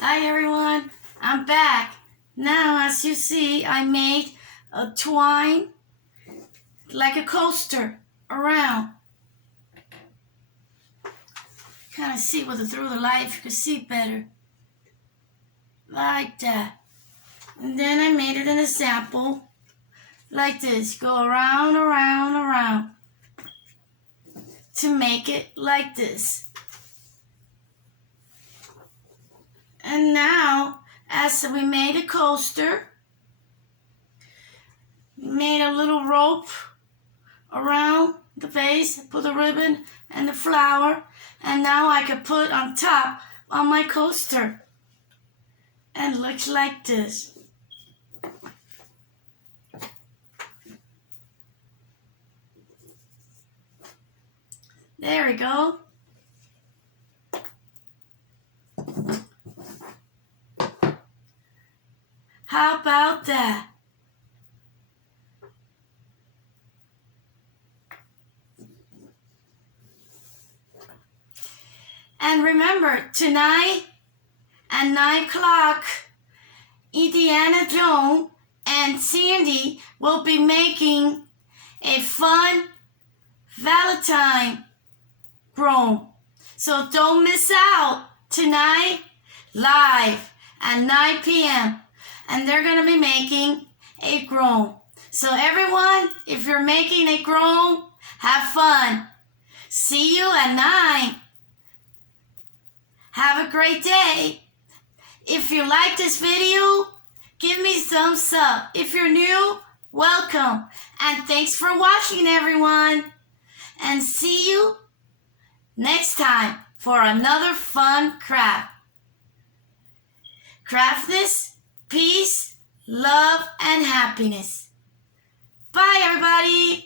Hi everyone, I'm back. Now as you see, I made a twine like a coaster around. Kind of see through the light, if you can see better. Like that. And then I made it an example like this. Go around, around, around to make it like this. And now, as we made a coaster, made a little rope around the base, put the ribbon and the flower, and now I can put on top on my coaster. And it looks like this. There we go. How about that? And remember, tonight at 9 o'clock, Indiana Jones and Sandy will be making a fun Valentine grown. So don't miss out tonight, live at 9 p.m. And they're going to be making a grown. So everyone, if you're making a grown, have fun. See you at 9. Have a great day. If you like this video, give me thumbs up. If you're new, welcome. And thanks for watching, everyone. And see you next time for another fun craft. Craftness, peace, love, and happiness. Bye, everybody.